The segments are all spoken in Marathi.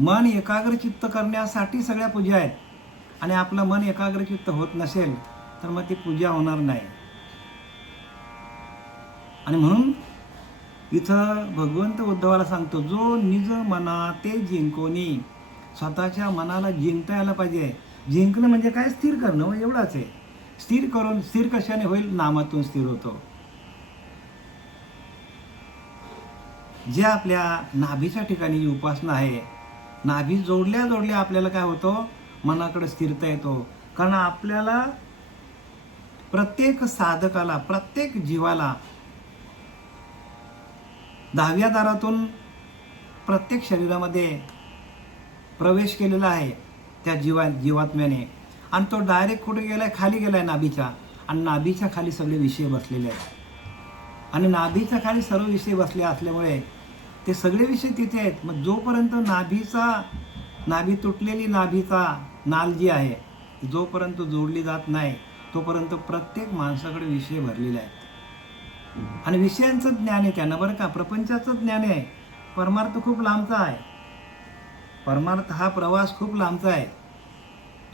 मन एकाग्रचित्त करण्यासाठी सगळ्या पूजा आहेत. आणि आपलं मन एकाग्रचित्त होत नसेल तर मग ती पूजा होणार नाही. आणि म्हणून इथं भगवंत उद्धवाला सांगतो, जो निज मना ते जिंकोनी. स्वतःच्या मनाला जिंकता यायला पाहिजे. जिंकणं म्हणजे काय? स्थिर करणं, एवढाच आहे. स्थिर कशाने होईल? नामातून स्थिर होतो. जे आपल्या नाभीच्या ठिकाणी उपासना आहे, नाभी जोडल्या आपल्याला काय होतं? मनाकडे स्थिरता येतो. कारण आपल्याला प्रत्येक साधकाला, प्रत्येक जीवाला 10व्या दारातून प्रत्येक शरीरामध्ये प्रवेश केलेला आहे त्या जीवात्म्याने. आणि तो डायरेक्ट कुठे गेलाय? खाली गेलाय नाभीच्या. आणि नाभीच्या खाली सगळे विषय बसलेले आहेत. आणि नाभीच्या खाली सर्व विषय बसले असल्यामुळे ते सगळे विषय तिथे आहेत. मग जोपर्यंत नाभी तुटलेली नाभीचा नाल जी आहे, जोपर्यंत जोडली जात नाही तोपर्यंत प्रत्येक माणसाकडे विषय भरलेले आहेत. आणि विषयांचं ज्ञान आहे त्यांना, बरं का. प्रपंचाचं ज्ञान आहे. परमार्थ खूप लांबचा आहे. परमार्थ हा प्रवास खूप लांबचा आहे.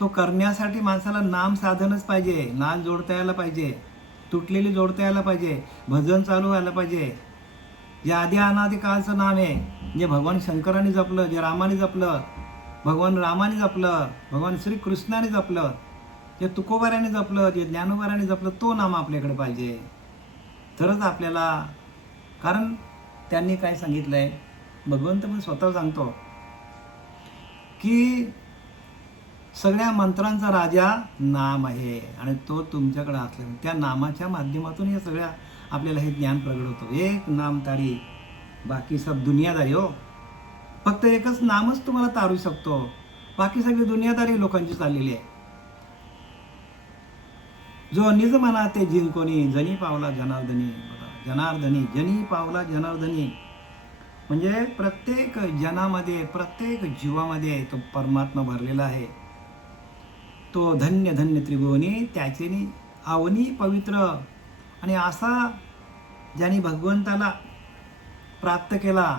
तो करण्यासाठी माणसाला नाम साधनच पाहिजे. नाल जोडता यायला पाहिजे, तुटलेली जोडता यायला पाहिजे, भजन चालू व्हायला पाहिजे. जे आधी अनादी काळचं नाम आहे, जे भगवान शंकराने जपलं, जे रामाने जपलं, भगवान रामाने जपलं, भगवान श्रीकृष्णाने जपलं, जे तुकोबाराने जपलं, जे ज्ञानोबाराने जपलं, तो नाम आपल्याकडे पाहिजे. तरच आपल्याला, कारण त्यांनी काय सांगितलंय, भगवंत पण स्वतः सांगतो की सगळ्या मंत्रांचा राजा नाम आहे. आणि तो तुमच्याकडे असल्याने त्या नामाच्या माध्यमातून हे सगळ्या आपल्याला हे ज्ञान प्रगट होतं. एक नाम तारी बाकी सब दुनियादारी. हो, फक्त एकच नामच तुम्हाला तारू शकतो. बाकी सगळी दुनियादारी लोकांची चाललेली आहे. जो निज मना ते जिंकोनी, जनी पावला जनार्दनी. जनार्दनी, जनी पावला जनार्दनी. म्हणजे प्रत्येक जनामध्ये, प्रत्येक जीवामध्ये तो परमात्मा भरलेला आहे. तो धन्य धन्य त्रिभुवनी, त्याचेनी आवनी पवित्र. आणि असा ज्यांनी भगवंताला प्राप्त केला,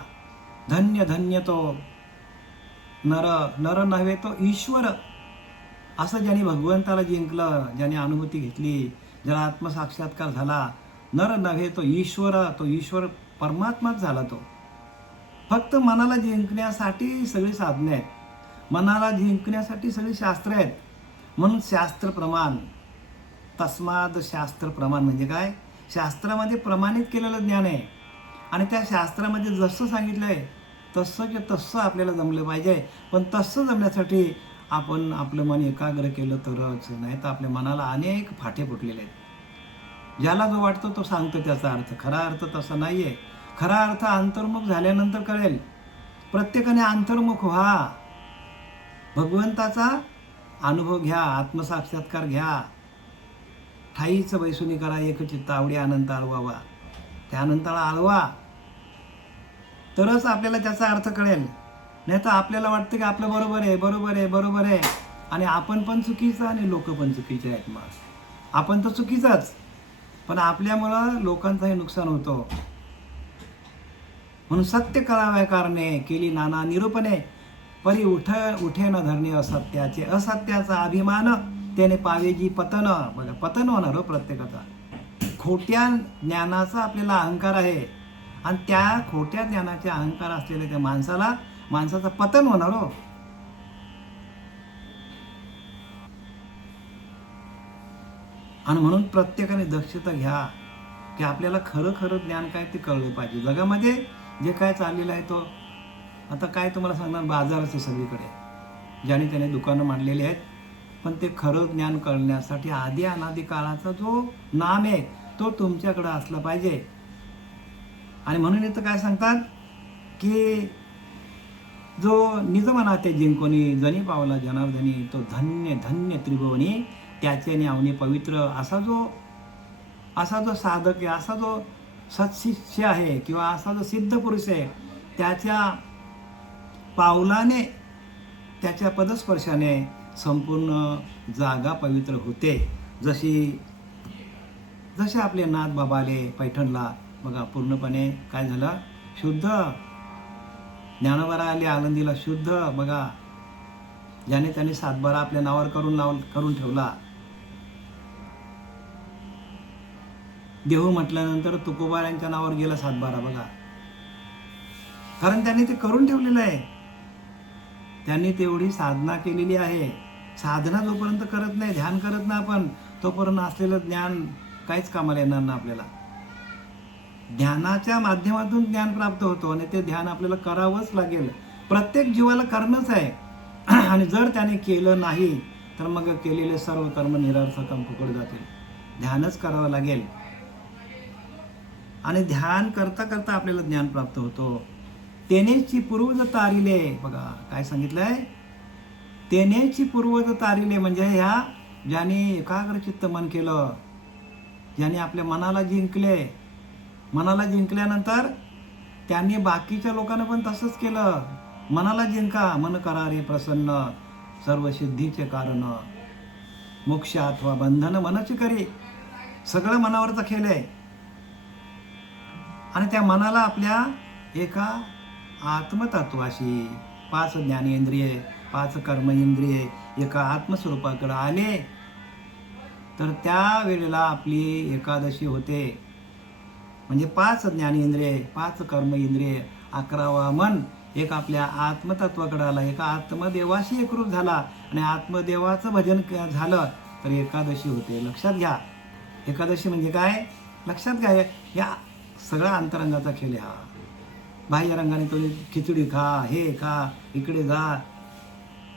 धन्य धन्य तो नर नव्हे तो ईश्वर. असं ज्यांनी भगवंताला जिंकलं, ज्यांनी अनुभूती घेतली, ज्याला आत्मसाक्षात्कार झाला, नर नव्हे तो ईश्वर परमात्माच झाला. तो फक्त मनाला जिंकण्यासाठी सगळी साधने आहेत, मनाला जिंकण्यासाठी सगळी शास्त्र आहेत. म्हणून शास्त्र प्रमाण, तस्माद शास्त्र प्रमाण म्हणजे काय? शास्त्रामध्ये प्रमाणित केलेलं ज्ञान आहे. आणि त्या शास्त्रामध्ये जसं सांगितलंय तसं आपल्याला जमलं पाहिजे. पण तसं जमण्यासाठी आपण आपलं मन एकाग्र केलं तरच. नाही तर आपल्या मनाला अनेक फाटे फुटलेले आहेत. ज्याला जो वाटतो तो सांगतो त्याचा अर्थ. खरा अर्थ तसा नाही आहे. खरा अर्थ अंतर्मुख झाल्यानंतर कळेल. प्रत्येकाने अंतर्मुख व्हा, भगवंताचा अनुभव घ्या, आत्मसाक्षात्कार घ्या. ठाईच बैसुनी करा एक चित्त, आवडी अनंत आळवावा. त्या अनंताला आळवा तरच आपल्याला त्याचा अर्थ कळेल. नाही तर आपल्याला वाटतं की आपलं बरोबर आहे आणि आपण पण चुकीचं आणि लोक पण चुकीचे आहेत. मग आपण तर चुकीचाच, पण आपल्यामुळं लोकांचंही नुकसान होतं. म्हणून सत्य कळाव्या कारणे केली नाना निरूपणे, परी उठे न धरणे असत्याचे. असत्याचा अभिमान त्याने पावेजी पतन. बघा, पतन होणार हो प्रत्येकाचा. खोट्या ज्ञानाचा आपल्याला अहंकार आहे आणि त्या खोट्या ज्ञानाच्या अहंकार असलेल्या त्या माणसाचा पतन होणार हो. आणि म्हणून प्रत्येकाने दक्षता घ्या की आपल्याला खरं ज्ञान काय ते कळलं पाहिजे. जगामध्ये जे काय चाललेलं आहे तो आता काय तुम्हाला सांगणार, बाजारच आहे सगळीकडे, ज्याने त्याने दुकानं मांडलेली आहेत. पण ते खरं ज्ञान कळण्यासाठी आधी अनादी काळाचा जो नाम आहे तो तुमच्याकडे असला पाहिजे. आणि म्हणून इथं काय सांगतात की जो निज मना ते जिंकोनी, जनी पावला जनार्दनी, तो धन्य धन्य त्रिभुवनी, त्याचे आवनी पवित्र. असा जो साधक आहे, असा जो सत्शिष्य आहे किंवा असा जो सिद्ध पुरुष आहे, त्याच्या पावलाने, त्याच्या पदस्पर्शाने संपूर्ण जागा पवित्र होते. जसे आपले नाथ बाबा आले पैठणला, बघा पूर्णपणे काय झालं, शुद्ध ज्ञानोबा आले आनंदीला शुद्ध बघा, ज्याने त्याने सातबारा आपल्या नावावर करून ठेवला. देहू म्हटल्यानंतर तुकोबा यांच्या नावावर गेला सातबारा बघा, कारण त्यांनी ते करून ठेवलेलं आहे. त्यांनी तेवढी साधना केलेली आहे. साधना जोपर्यंत करत नाही, ध्यान करत नाही आपण, तोपर्यंत असलेलं ज्ञान काहीच कामाला येणार ना आपल्याला. ध्यानाच्या माध्यमातून ज्ञान प्राप्त होतो आणि ते ध्यान आपल्याला करावंच लागेल. प्रत्येक जीवाला करणंच आहे. आणि जर त्याने केलं नाही तर मग केलेले सर्व कर्म निरर्थक फुकट जातील. ध्यानच करावं लागेल आणि ध्यान करता करता आपल्याला ज्ञान प्राप्त होतो. तेनेची पूर्वज तारिले बघा काय सांगितलंय, तेनेची पूर्वज तारिले म्हणजे ह्या ज्याने एकाग्र चित्त मन केलं, ज्याने आपल्या मनाला जिंकले, मनाला जिंकल्यानंतर त्यांनी बाकीच्या लोकांना पण तसंच केलं. मनाला जिंका, मन करा रे प्रसन्न, सर्व सिद्धीचे कारण, मोक्ष अथवा बंधन मनची करी. सगळं मनावरचा खेळ आहे. आणि त्या मनाला आपल्या एका आत्मतत्वाशी 5 ज्ञानेंद्रिये, 5 कर्म इंद्रिये एका आत्मस्वरूपाकडे आले तर त्या वेळेला आपली एकादशी होते. म्हणजे 5 ज्ञानेंद्रिये, 5 कर्म इंद्रिये, 11वा मन एक आपल्या आत्मतत्वाकडे आला, एका आत्मदेवाशी एकरूप झाला आणि आत्मदेवाचं भजन झालं तर एकादशी होते. लक्षात घ्या, एकादशी म्हणजे काय लक्षात घ्या. या सगळा अंतरंगाचा खेळ हा. बाह्य रंगाने तुम्ही खिचडी खा, हे खा, इकडे जा,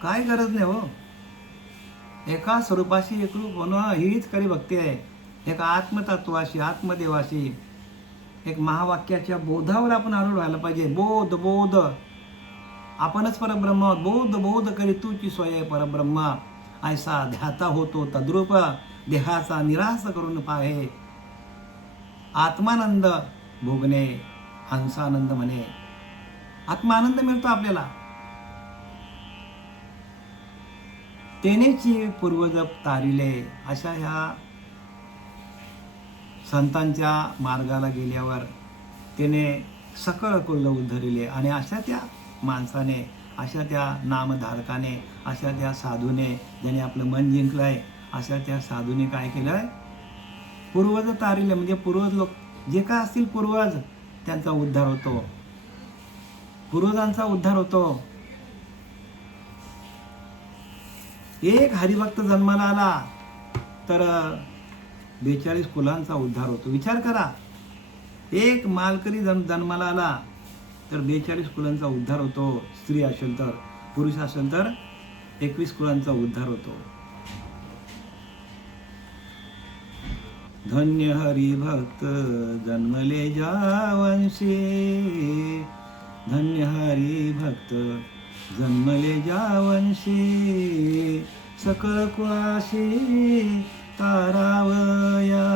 काय गरज नाही हो. एका स्वरूपाशी एकरूप होणं हीच खरी भक्ती आहे. एका आत्मतत्वाशी, आत्मदेवाशी, एक महावाक्याच्या बोधावर आपण आरूढ व्हायला पाहिजे. बोध बोध आपणच परब्रह्म, बोध बोध करी तूची स्वय परब्रह्म, ऐसा ध्याता होतो तद्रूप, देहाचा निराश करून पाहे, आत्मानंद भोगणे हंसानंद म्हणे. आत्मानंद मिळतो आपल्याला. तेनेची पूर्वज तारिले, अशा ह्या संतांच्या मार्गाला गेल्यावर त्याने सकळ कुल उद्धरिले. आणि अशा त्या माणसाने, अशा त्या नामधारकाने, अशा त्या साधूने, ज्याने आपलं मन जिंकलंय, अशा त्या साधूने काय केलंय, पूर्वज तारिले. म्हणजे पूर्वज लोक जे काय असतील पूर्वज, त्यांचा उद्धार होतो, पूर्वजांचा उद्धार होतो. एक हरिभक्त जन्माला आला तर 42 कुलांचा उद्धार होतो. विचार करा, एक मालकरी जन्माला आला तर 42 कुलांचा उद्धार होतो. स्त्री असेल तर, पुरुष असेल तर 21 कुलांचा उद्धार होतो. धन्य हरिभक्त जन्मले जावंशी, धन्य हरिभक्त जन्मले जावंशी, सकळ कुळाशी तारावया,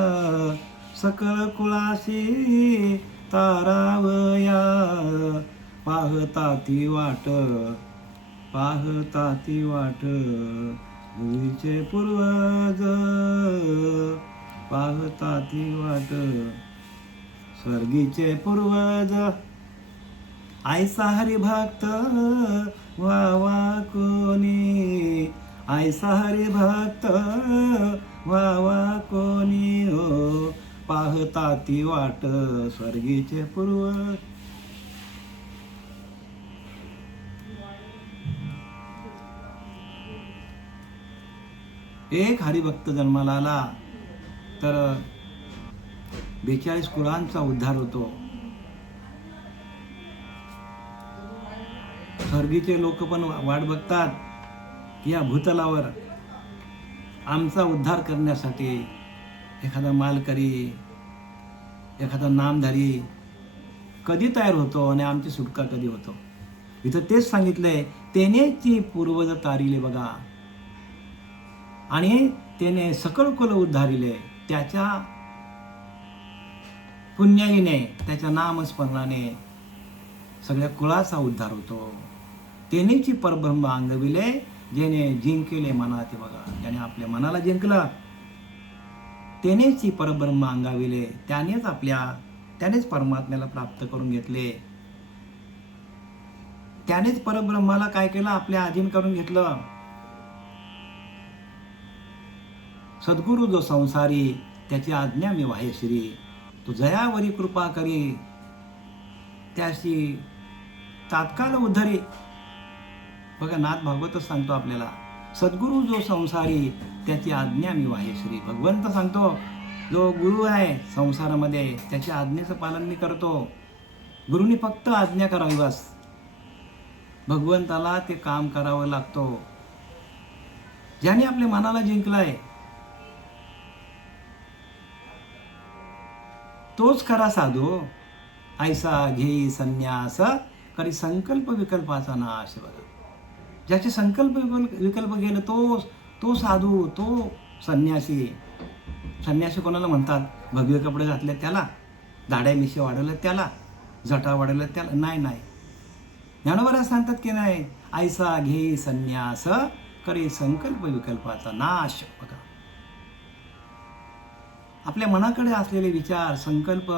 सकळ कुळाशी तारावया, पाहता ती वाट, पाहता ती वाट, भुईचे पूर्वज, पाहता ती वाट, स्वर्गीचे पूर्वज. ऐसा हरिभक्त व्हावा कोणी, ऐसा हरिभक्त व्हावा कोणी, हो पाहता ती वाट, स्वर्गीचे पूर्वज. एक हरिभक्त जन्माला आला तर 42 कुळांचा उद्धार होतो. स्वर्गीचे लोक पण वाट बघतात की या भूतलावर आमचा उद्धार करण्यासाठी एखादा मालकरी, एखादा नामधारी कधी तयार होतो आणि आमची सुटका कधी होतो. इथं तेच सांगितलंय, तेनेची पूर्वज तारिले बघा, आणि त्याने सकळ कुल उद्धारिले. त्याच्या पुण्याईने, त्याच्या नामस्मरणाने सगळ्या कुळाचा उद्धार होतो. तेनेची परब्रह्म अंगविले, जेने जिंकले मनाते बघा, ज्याने आपल्या मनाला जिंकलं, तेनेची परब्रह्म अंगाविले, त्यानेच परमात्म्याला प्राप्त करून घेतले. त्यानेच परब्रह्माला काय केलं, आपल्या अधीन करून घेतलं. सद्गुरु जो संसारी, त्याची आज्ञा मी वाहेश्री. तू जयावरी कृपा करी, त्याशी तात्काळ उद्धरी. बघा, नाथ भागवतच सांगतो आपल्याला, सद्गुरु जो संसारी, त्याची आज्ञा मी वाहेश्री. भगवंत सांगतो, जो गुरु आहे संसारामध्ये, त्याच्या आज्ञेचं पालन मी करतो. गुरुनी फक्त आज्ञा करावी बस. भगवंताला ते काम करावं लागतो. ज्याने आपल्या मनाला जिंकलाय, तोच खरा साधू. ऐसा घेई संन्यास, करी संकल्प विकल्पाचा नाश. बघा, ज्याचे संकल्प विकल्प गेले, तो साधू, तो संन्यासी. संन्यासी कोणाला म्हणतात? भगवे कपडे घातले त्याला, दाढ्या मिशी वाढवल्या त्याला, जटा वाढवल्या त्याला? नाही. ज्ञानोबा सांगतात की नाही, ऐसा घे संन्यास, करे संकल्प विकल्पाचा नाश. बघा, आपल्या मनाकडे असलेले विचार, संकल्प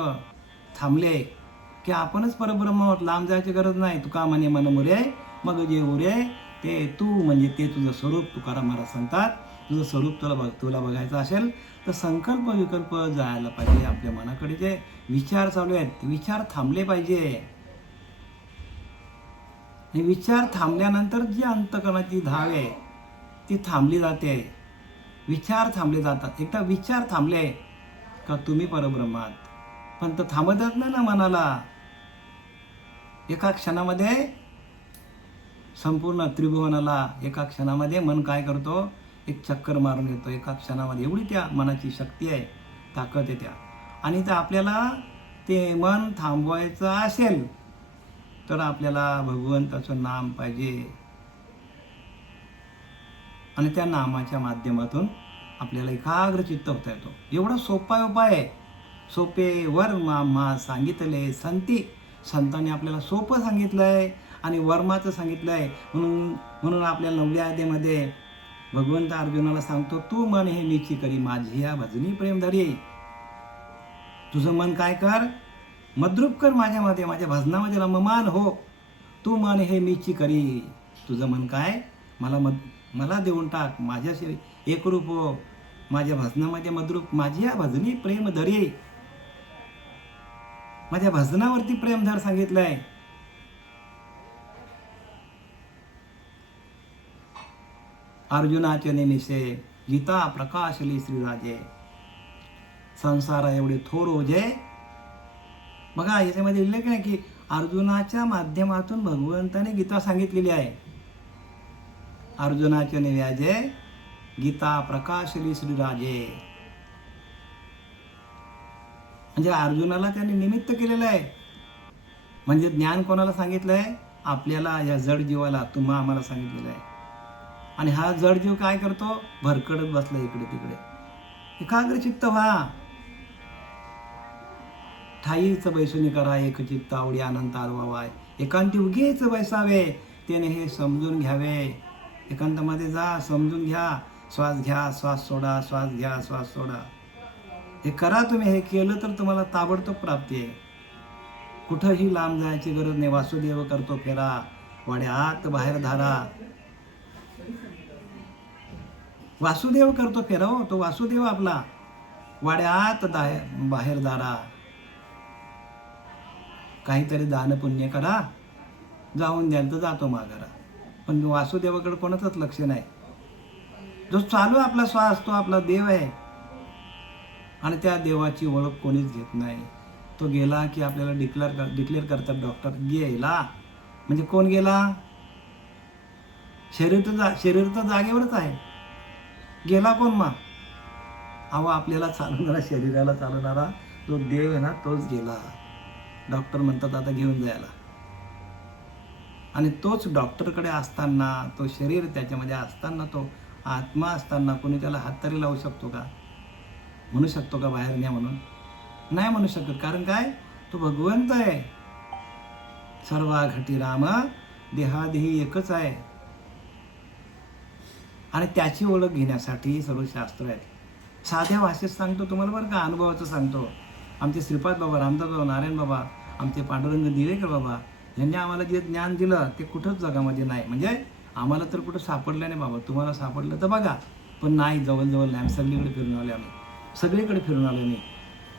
थांबले की आपणच परब्रह्मावर लांब जायची गरज नाही. तुका म्हणे मन मुरे, मग जे उरे ते तू, म्हणजे ते तुझं स्वरूप. तुकाराम महाराज सांगतात, तुझं स्वरूप तुला बघायचं असेल तर संकल्प विकल्प जायला पाहिजे. आपल्या मनाकडे जे विचार चालू आहेत, ते विचार थांबले पाहिजे. हे विचार थांबल्यानंतर जी अंतःकरणाची धाव आहे ती थांबली जाते. विचार थांबले जातात. एकदा विचार थांबले का तुम्ही परब्रह्मात. पण तो थांबतच नाही ना मनाला. एका क्षणामध्ये संपूर्ण त्रिभुवनाला, एका क्षणामध्ये मन काय करतो, एक चक्कर मारून येतो. एका क्षणामध्ये एवढी त्या मनाची शक्ती आहे, ताकद आहे त्या. आणि तर आपल्याला ते मन थांबवायचं असेल तर आपल्याला भगवंताचं नाम पाहिजे. आणि त्या नामाच्या माध्यमातून आपल्याला एकाग्र चित्त होता येतो. एवढा सोपा उपाय आहे. सोपे वर मा सांगितले संती. संतांनी आपल्याला सोपं सांगितलंय आणि वर्माचं सांगितलंय. म्हणून आपल्या 9व्या अध्यायामध्ये भगवंत अर्जुनाला सांगतो, तू मन हे मीची करी, माझी या भजनी प्रेम धरी. तुझं मन काय कर, मद्रूप कर माझ्यामध्ये, माझ्या भजनामध्ये रममान हो. तू मन हे मीची करी. तुझं मन काय, मला देऊन टाक, माझ्याशी एकरूप हो, माझ्या भजनामध्ये मद्रूप, माझी या भजनी प्रेम धरी. माझ्या भजनावरती प्रेम धर सांगितलंय. अर्जुनाचे नेमिसे गीता प्रकाशली श्रीराजे. संसारा एवढे थोर ओझे. बघा, याच्यामध्ये लिहिलं काय की अर्जुनाच्या माध्यमातून भगवंताने गीता सांगितलेली आहे. अर्जुनाचे नेव्याजे गीता प्रकाशली श्रीराजे. म्हणजे अर्जुनाला त्याने निमित्त केलेलं आहे. म्हणजे ज्ञान कोणाला सांगितलंय? आपल्याला, या जड जीवाला, तुम्हा आम्हाला सांगितलेलं आहे. आणि हा जड जीव काय करतो? भरकडत बसला इकडे तिकडे. एकाग्र चित्त व्हा. ठाईच बैसुनी करा एक चित्त, आवडी अनंत आरवावाय. एकांती उगीच बैसावे, त्याने हे समजून घ्यावे. एकांतामध्ये जा, समजून घ्या. श्वास घ्या, श्वास सोडा, श्वास घ्या, श्वास सोडा. हे करा तुम्ही. हे केलं तर तुम्हाला ताबडतोब प्राप्ती आहे. कुठंही लांब जायची गरज नाही. वासुदेव करतो फेरा, वाड्या आत बाहेर धारा. वासुदेव करतो फेरा हो, तो वासुदेव आपला. वाड्या आत बाहेर दारा. काहीतरी दान पुण्य करा, जाऊन द्याल तर जातो माघारा. पण वासुदेवाकडे कोणाचंच लक्ष नाही. जो चालू आपला श्वास, तो आपला देव आहे. आणि त्या देवाची ओळख कोणीच घेत नाही. तो गेला की आपल्याला डिक्लेअर करतात डॉक्टर, गेला. म्हणजे कोण गेला? शरीर तर जागेवरच आहे. गेला कोण मग? अहो, आपल्याला चालवणारा, शरीराला चालवणारा जो देव आहे ना, तोच गेला. डॉक्टर म्हणतात आता घेऊन जायला. आणि तोच डॉक्टरकडे असताना, तो शरीर त्याच्यामध्ये असताना, तो आत्मा असताना कोणी त्याला हात तरी लावू शकतो का? म्हणू शकतो का बाहेर न्या म्हणून? नाही म्हणू शकत. कारण काय? तो भगवंत आहे. सर्वा घटी राम, देहादेही एकच आहे. आणि त्याची ओळख घेण्यासाठी सर्व शास्त्र आहेत. साध्या भाषेत सांगतो तुम्हाला बरं का, अनुभवाचं सांगतो. आमचे श्रीपाद बाबा, रामदास बाबा, नारायण बाबा, आमचे पांडुरंग दिवेकर बाबा, यांनी आम्हाला जे ज्ञान दिलं ते कुठंच जगामध्ये नाही. म्हणजे आम्हाला तर कुठं सापडलं नाही बाबा, तुम्हाला सापडलं तर बघा, पण नाही, जवळजवळ नाही. आम्ही सगळीकडे फिरून आलो, आम्ही सगळीकडे फिरून आलो नाही.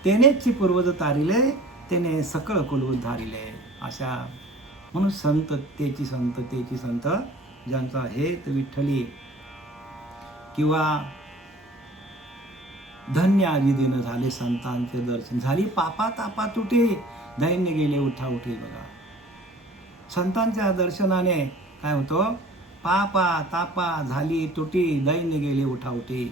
तेनेची पूर्वज तारिले, त्याने सकळ कुलवून धारिले. अशा म्हणून संत तेची संत ज्यांचा हेत विठ्ठली किंवा धन्य आजी दिन झाले संतांचे दर्शन. झाली पापा तापा तुटे, दैन्य गेले उठा उठे. बघा, संतांच्या दर्शनाने काय होतं? पापा तापा झाली तुटी, दैन्य गेले उठा उठे.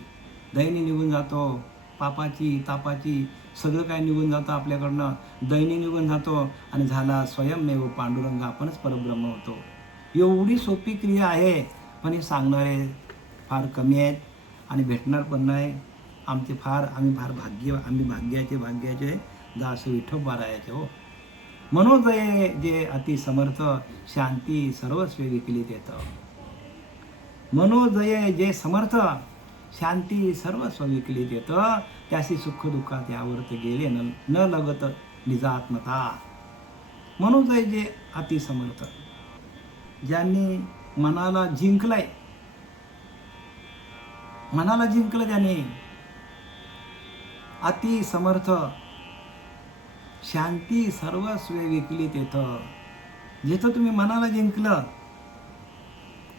दैन्य निघून जातो, पापाची तापाची सगळं काय निघून जातं आपल्याकडनं, दैन्य निघून जातो आणि झाला स्वयंमेव पांडुरंग, आपणच परब्रह्म होतो. एवढी सोपी क्रिया आहे, पण हे सांगणारे फार कमी आहेत आणि भेटणार पण नाही. आम्ही फार भाग्याचे दास विठोबारायाचे हो. मनोदये जे अति समर्थ, शांती सर्वस्व विकलित येतं. मनोदये जे समर्थ, शांती सर्वस्व विकलित येतं. त्याशी सुख दुःखात यावर्त गेले न लगत निजात्मता. मनोदय जे अति समर्थ, ज्यांनी मनाला जिंकलं त्याने, अति समर्थ, शांती सर्वस्व विकलित येतं. जिथं तुम्ही मनाला जिंकलं,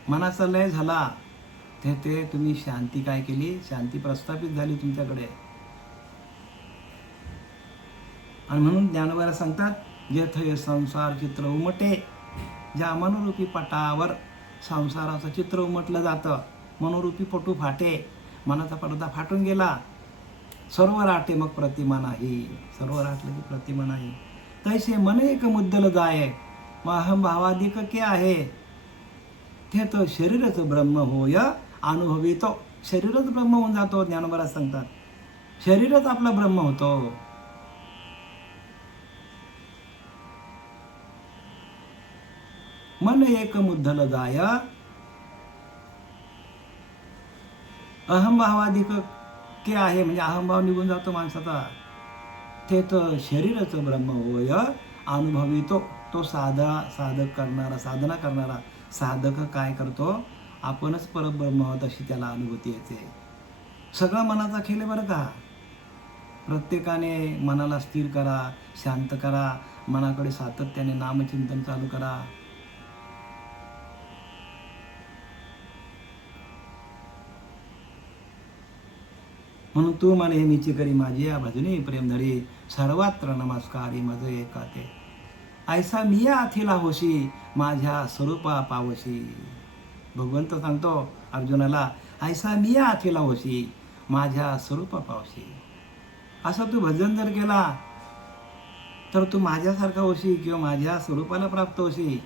मनाचा लय झाला, ते तुम्ही शांती काय केली? शांती प्रस्थापित झाली तुमच्याकडे. आणि म्हणून ज्ञानोबाला सांगतात, जेथ हे संसार चित्र उमटे. ज्या मनोरूपी पटावर संसाराचं चित्र उमटलं जातं, मनोरूपी पटू फाटे, मनाचा पडदा फाटून गेला, सर्व राटे मग प्रतिमा नाही. सर्व राटलं की प्रतिमा नाही. तैसे मन एक मुद्दल जाय, मग अहम भावाधिक के आहे. ते तर शरीरच ब्रह्म होय अनुभवितो. शरीरच ब्रह्म होऊन जातो. ज्ञानोबा सांगतात, शरीरच आपला ब्रह्म होतो. मन एक मुद्दल जाय, अहमभावाधिक के आहे, म्हणजे अहमभाव निघून जातो माणसाचा. ते तर शरीरच ब्रह्म होय अनुभवितो. तो साधना करणारा साधक काय करतो? आपणच परब्रह्म आहोत अशी त्याला अनुभूती येते. सगळं मनाचा खेळ बरं का. प्रत्येकाने मनाला स्थिर करा, शांत करा, मनाकडे सातत्याने नामचिंतन चालू करा. म्हणून तू म्हणे मीची करी माझी या भजनी प्रेमधरी, सर्वत्र नमस्कारी मज एकाते. ऐसा मिया अथिला होशी, माझ्या स्वरूपा पावशी. भगवंत सांगतो अर्जुनाला, ऐसा मिया अथिला होशी, माझ्या स्वरूपा पावशी. असं तू भजन जर केला तर तू माझ्यासारखा होशी किंवा माझ्या स्वरूपाला प्राप्त होशी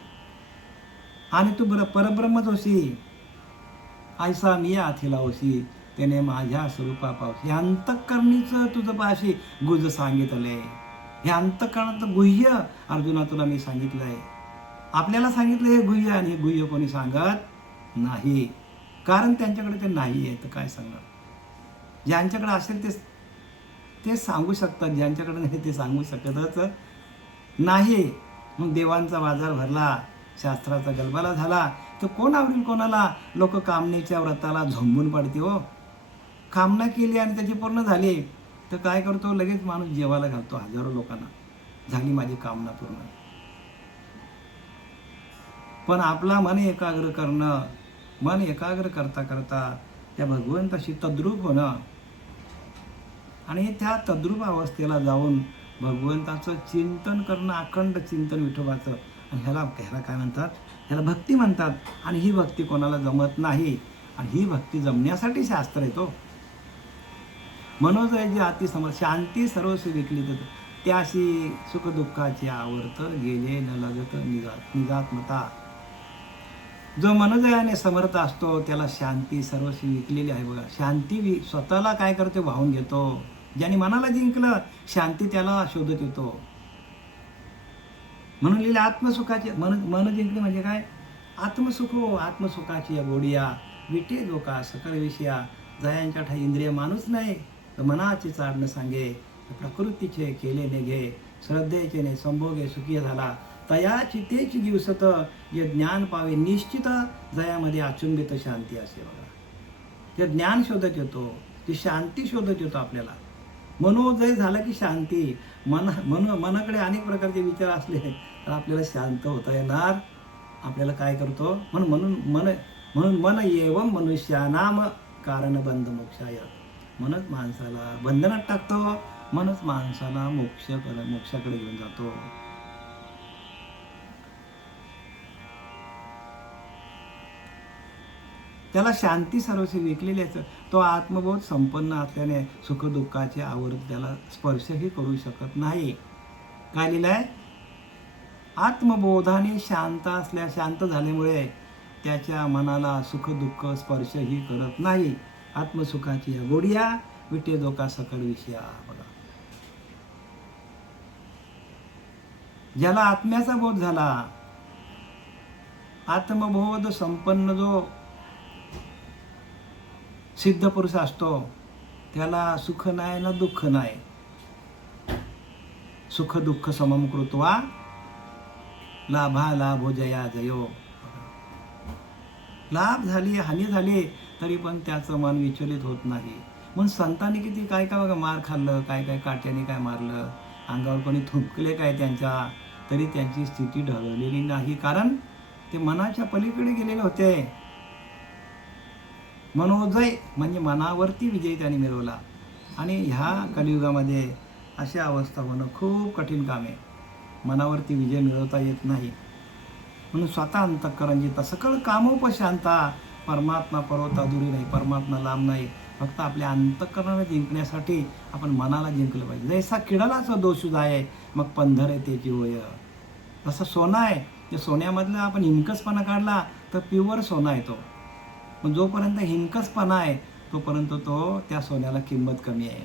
आणि तू परब्रह्मच होशी. ऐसा मिया अथिला होशी, त्याने माझ्या स्वरूपा पावशी. हे अंतःकरणीचं तुझं पाशी गुज सांगितलंय. हे अंतःकरणाचं गुह्य अर्जुना तुला मी सांगितलंय. आपल्याला सांगितलं हे गुह्य, आणि हे गुह्य कोणी सांगत नाही, कारण त्यांच्याकडे ते नाही आहे. तर काय सांगणार? ज्यांच्याकडे असेल ते सांगू शकतात, ज्यांच्याकडे नाही ते सांगू शकतच नाही. मग देवांचा बाजार भरला, शास्त्राचा गलबला झाला, तर कोण आवडेल कोणाला? लोक कामनेच्या व्रताला झोंबून पडते हो. कामना केली आणि त्याची पूर्ण झाली तर काय करतो? लगेच माणूस जेवायला घालतो हजारो लोकांना, झाली माझी कामना पूर्ण. पण आपला मन एकाग्र करणं, मन एकाग्र करता करता त्या भगवंताशी तद्रूप होणं आणि त्या तद्रूप अवस्थेला जाऊन भगवंताचं चिंतन करणं, अखंड चिंतन विठोबाचं. आणि ह्याला काय म्हणतात? ह्याला भक्ती म्हणतात. आणि ही भक्ती कोणाला जमत नाही, आणि ही भक्ती जमण्यासाठी शास्त्र येतो. मनोजय जे अतिसमर्थ, शांती सर्वस्व विकलित, त्याशी सुख दुःखाची आवर्त गेले न लगत निजात्मता. जो मनोजयाने समर्थ असतो त्याला शांती सर्वस्वी विकलेली आहे. बघा, शांती स्वतःला काय करते? वाहून घेतो. ज्याने मनाला जिंकलं, शांती त्याला शोधत येतो. म्हणून लिहिले आत्मसुखाचे मन जिंकणे म्हणजे काय? आत्मसुख हो, आत्मसुखाची या गोडिया विटे जो का सकळ विषया. जयांच्या ठाई इंद्रिय माणूस नाही, तर मनाचे चाडणं सांगे. प्रकृतीचे केले नेघे, श्रद्धेचे ने संभोगे सुखी झाला. तयाची तेच दिवसत जे ज्ञान पावे निश्चित जयामध्ये अचुंबित शांती असे बघा. ते ज्ञान शोधत येतो, ती शांती शोधत येतो आपल्याला. मनोदय झाला की शांती. मनाकडे अनेक प्रकारचे विचार असले तर आपल्याला शांत होता येणार. आपल्याला काय करतो म्हणून मन एवं मनुष्यानाम कारण बंध मोक्षाय. मनच माणसाला बंधनात टाकतो, मनच माणसाला मोक्षाकडे घेऊन जातो. त्याला शांती सर्वस्वी विकलेली आहे. तो आत्मबोध संपन्न असल्याने सुखदुःखाचे आवर्त त्याला स्पर्शही करू शकत नाही. काय लिहिलं आहे? आत्मबोधाने शांत झाल्यामुळे त्याच्या मनाला सुखदुःख स्पर्शही करत नाही. आत्मसुखाची गोडिया विटे दोका सकळ विषया. बघा, ज्याला आत्म्याचा बोध झाला, आत्मबोध संपन्न जो सिद्ध पुरुष असतो, त्याला सुख नाही ना दुःख नाही. सुख दुःख समम कृत्वा लाभा लाभो जया जयो. लाभ झाली हानी झाली तरी पण त्याचं मन विचलित होत नाही. म्हणून संतांनी किती काय काय बघा मार खाल्लं, काय काय काट्याने काय मारलं, अंगावर कोणी थुंकले काय त्यांच्या, तरी त्यांची स्थिती ढळलेली नाही. कारण ते मनाच्या पलीकडे गेलेले होते. मनोजय म्हणजे मनावरती विजय त्यांनी मिळवला. आणि ह्या कलियुगामध्ये अशा अवस्था होणं खूप कठीण काम आहे. मनावरती विजय मिळवता येत नाही. म्हणून स्वतः अंतःकरण जिता सकळ कामोपशांता. परमात्मा पर्वता दुरी नाही, परमात्मा लांब नाही. फक्त आपल्या अंतःकरणाला जिंकण्यासाठी आपण मनाला जिंकलं पाहिजे. जैसा किडालाच दोष जाय मग पंधर त्याची होय. तसं सोनं आहे, ते सोन्यामधलं आपण हिमकसपणा काढला तर प्युअर सोना येतो. पण जोपर्यंत हिंकसपणा आहे तोपर्यंत त्या सोन्याला किंमत कमी आहे.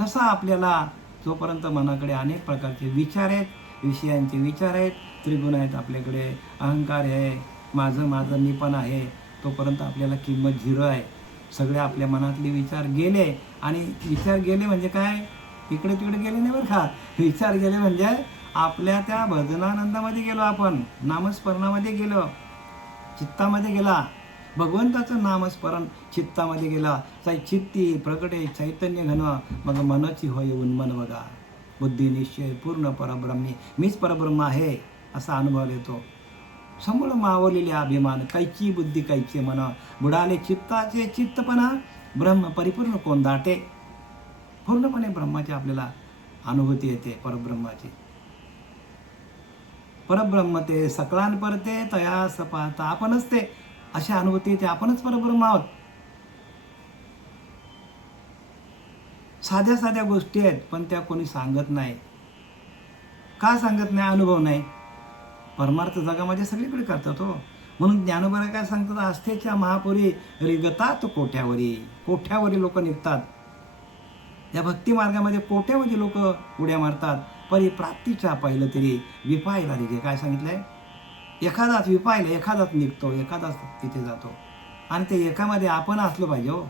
तसा आपल्याला जोपर्यंत मनाकडे अनेक प्रकारचे विचार आहेत, विषयांचे विचार आहेत, त्रिगुण आहेत आपल्याकडे, अहंकार आहे, माझं मीपण आहे, तोपर्यंत आपल्याला किंमत 0 आहे. सगळे आपल्या मनातले विचार गेले. आणि विचार गेले म्हणजे काय, इकडे तिकडे गेले नाही बरं का. विचार गेले म्हणजे आपल्या त्या भजनानंदामध्ये गेलो, आपण नामस्मरणामध्ये गेलो, चित्तामध्ये गेला. भगवंताचं नामस्मरण चित्तामध्ये गेला. चित्ती प्रकटे चैतन्य घन मग मनची होय उन्मन. बघा, बुद्धी निश्चय पूर्ण परब्रह्मी, मीच परब्रह्म आहे असा अनुभव येतो. समूळ मावलेले अभिमान, कैची बुद्धी कैचे मन, बुडाले चित्ताचे चित्तपणा, ब्रह्म परिपूर्ण कोण दाटे. पूर्णपणे ब्रह्माची आपल्याला अनुभूती येते, परब्रह्माची. परब्रह्म ते सकळान परते तयास पाहता आपणच ते, अशा अनुभूती येते. आपणच परब्रह्म आहोत. साध्या साध्या गोष्टी आहेत पण त्या कोणी सांगत नाही. का सांगत नाही? अनुभव नाही. परमार्थ जगामध्ये सगळीकडे करतात हो. म्हणून ज्ञानोबा काय सांगतात, आस्थेच्या महापुरी रिगतात कोठ्यावरी लोक निघतात. या भक्ती मार्गामध्ये कोट्यावधी लोक उड्या मारतात. परिप्राप्तीच्या पाहिलं तरी विपायला निघे. काय सांगितलंय? एखादाच विपायला, एखादाच निघतो, एखादाच तिथे जातो. आणि ते एकामध्ये आपण असलो पाहिजे हो,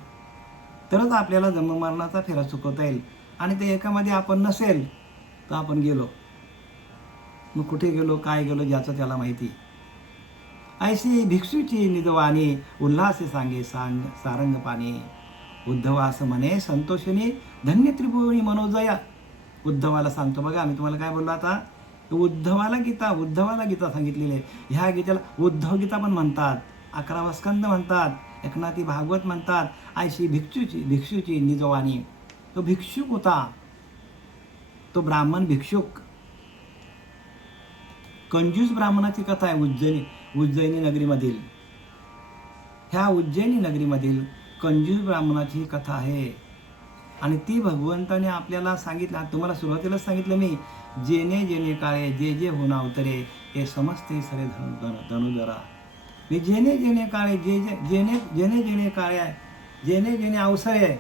तरच आपल्याला जन्ममरणाचा फेरा चुकवता येईल. आणि ते एकामध्ये आपण नसेल तर आपण गेलो. मग कुठे गेलो, काय गेलो, ज्याचं त्याला माहिती. ऐशी भिक्षूची निजवाणी उल्हासे सांगे सारंग पाणी. उद्धवास म्हणे संतोषिनी धन्य त्रिभुवनी मनोजया. उद्धवाला सांगतो बघा, मी तुम्हाला काय बोललो आता, उद्धवाला गीता सांगितलेली आहे. ह्या गीतेला उद्धव गीता पण म्हणतात, 11वा स्कंद म्हणतात, एकनाथी भागवत म्हणतात. ऐशी भिक्षूची निजवाणी. तो भिक्षुक होता, तो ब्राह्मण भिक्षुक. कंजूस ब्राह्मणाची कथा आहे उज्जैनी नगरीमधील. ह्या उज्जैनी नगरीमधील कंजूस ब्राह्मणाची कथा आहे. आणि ती भगवंताने आपल्याला सांगितलं. तुम्हाला सुरुवातीलाच सांगितलं मी, जेने जेने काळे जे जे होऊन अवतरे हे समजते सरे धनुधरा. मी जेने जेने काळे जेने काळे जेने जेने अवसरे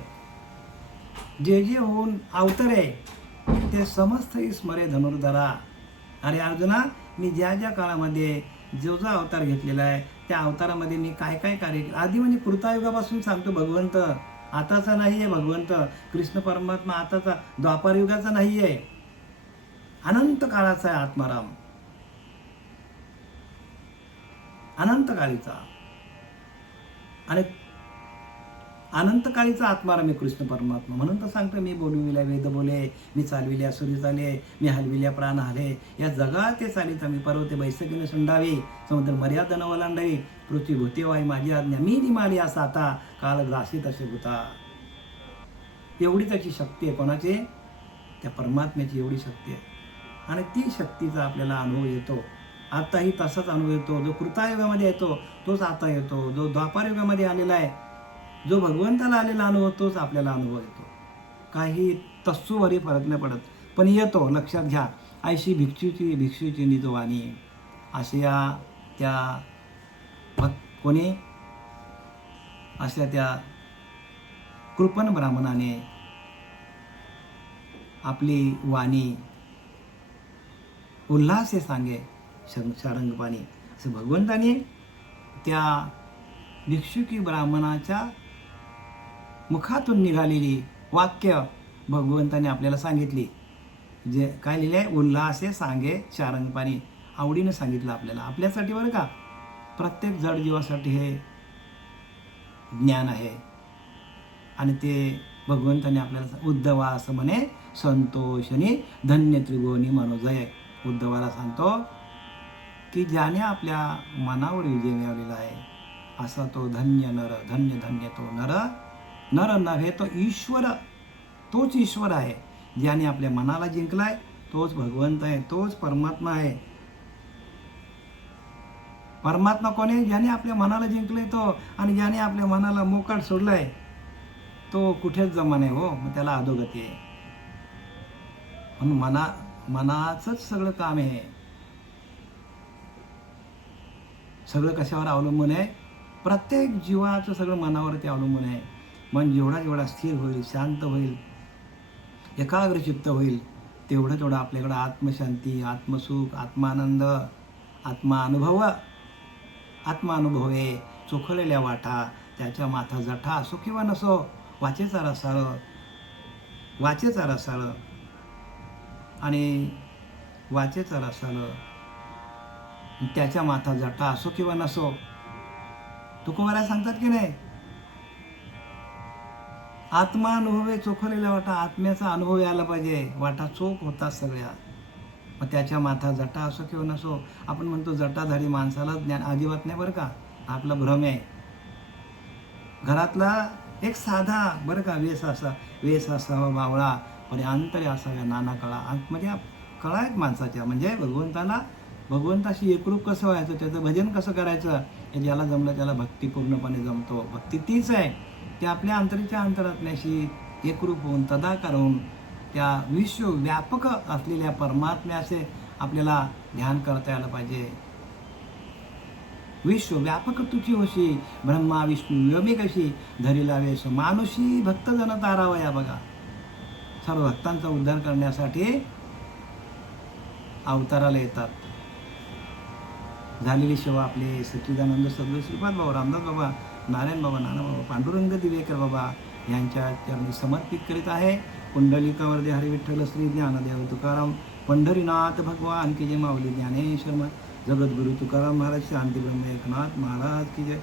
जे जे होऊन अवतरे ते समजते स्मरे धनुर्धरा. अरे अर्जुना, मी ज्या ज्या काळामध्ये जो अवतार घेतलेला आहे त्या अवतारामध्ये मी काय काय कार्य केलं. आधी म्हणजे कृतायुगापासून सांगतो भगवंत, आताचा नाही आहे भगवंत. कृष्ण परमात्मा आताचा द्वापार युगाचा नाही आहे. अनंत काळाचा आहे आत्माराम, अनंत काळीचा. आणि अनंत काळीचा आत्माराम आहे कृष्ण परमात्मा. म्हणून तर सांगतो, मी बोलविल्या वेद बोले, मी चालविल्या सूर्य चाले, मी हलविल्या प्राण हले, या जगात ते चालित मी पर्वते बैसकीने सुंडावी, समुद्र मर्यादा न ओलांडावी, पृथ्वी भूते वाई माझी आज्ञा, मी निमाली असा आता, काल ग्रासी तसे भूता. एवढी त्याची शक्ती आहे. कोणाची? त्या परमात्म्याची एवढी शक्ती आहे. आणि ती शक्तीचा आपल्याला अनुभव येतो. आताही तसाच अनुभव येतो. जो कृतायुगामध्ये येतो तोच आता येतो. जो द्वापारयुगामध्ये आलेला आहे, जो भगवंताला आलेला अनुभव तोच आपल्याला अनुभव येतो. काही तस्सूवरी फरक नाही पडत, पण येतो. लक्षात घ्या. ऐशी भिक्षूची निजवाणी, अशा त्या कोणी अशा त्या कृपण ब्राह्मणाने आपली वाणी उल्हासे सांगे शारंगपाणी, असं भगवंताने त्या भिक्षुकी ब्राह्मणाच्या मुखातून निघालेली वाक्य भगवंताने आपल्याला सांगितली. जे काय लिहिले? उल्हासे सांगे शारंगपाणी. आवडीनं सांगितलं आपल्याला, आपल्यासाठी बरं का. प्रत्येक जड जीवासाठी हे ज्ञान आहे. आणि ते भगवंताने आपल्याला उद्धवा असं म्हणे, संतोषनी धन्य त्रिभुवनी मनोजय. उद्धवाला सांगतो की ज्याने आपल्या मनावर विजय मिळवलेला आहे, असा तो धन्य नर, धन्य धन्य तो नर. नर नव्हे तो ईश्वर, तोच ईश्वर आहे. ज्याने आपल्या मनाला जिंकलाय तोच भगवंत आहे, तोच परमात्मा आहे. परमात्मा कोण आहे? ज्याने आपल्या मनाला जिंकलंय तो. आणि ज्याने आपल्या मनाला मोकाट सोडलाय तो कुठेच जमा नाही हो, मग त्याला अधोगती आहे. म्हणून मनाचंच सगळं काम आहे. सगळं कशावर अवलंबून आहे? प्रत्येक जीवाचं सगळं मनावरती अवलंबून आहे. मन जेवढा स्थिर होईल, शांत होईल, एकाग्रचित्त होईल, तेवढं आपल्याकडं आत्मशांती, आत्मसुख, आत्मानंद, आत्मानुभवे, चोखलेल्या वाटा, त्याच्या माथा जठा असो किंवा नसो, वाचेचा रसाळ आणि वाचेचा रसाळ, त्याच्या माथा जटा असो किंवा नसो. तुकोबारा सांगतात की नाही, आत्मानुभवे चोखलेल्या वाटा, आत्म्याचा अनुभव यायला पाहिजे. वाटा चोख होतात सगळ्या. मग त्याच्या माथा जटा असो किंवा नसो. आपण म्हणतो जटाधारी माणसाला ज्ञान अजिबात नाही बरं का, आपला भ्रम आहे. घरातला एक साधा बरं का वेस असावा बावळा, पण अंतरे असाव्या नाना कळा. आतमध्ये कळा आहेत माणसाच्या, म्हणजे भगवंताशी एकरूप कसं व्हायचं, त्याचं भजन कसं करायचं, हे ज्याला जमलं त्याला भक्ती पूर्णपणे जमतो. भक्ती तीच आहे, ते आपल्या अंतरीच्या अंतरात्म्याशी एकरूप होऊन, तदाकार होऊन, त्या विश्वव्यापक असलेल्या परमात्म्याचे आपल्याला ध्यान करता यायला पाहिजे. विश्वव्यापक तुची होशी, ब्रह्मा विष्णू व्योमी कशी, धरिला वेश मानुषी भक्तजन तारावया. बघा, सर्व भक्तांचा उद्धार करण्यासाठी अवताराला येतात. झालेली सेवा आपले सच्चिदानंद सद्गुरू श्रीपाद बाबा, रामदास बाबा, नारायण बाबा, नाना बाबा, पांडुरंग दिवेकर बाबा यांच्या चरणी समर्पित करीत आहे. कुंडलिकावर्धे हरी विठ्ठल श्री ज्ञानदेव तुकाराम पंढरीनाथ भगवान की जय. माऊली ज्ञानेश्वर जगद्गुरु तुकाराम महाराज, शांती ब्रह्म एकनाथ महाराज की जय.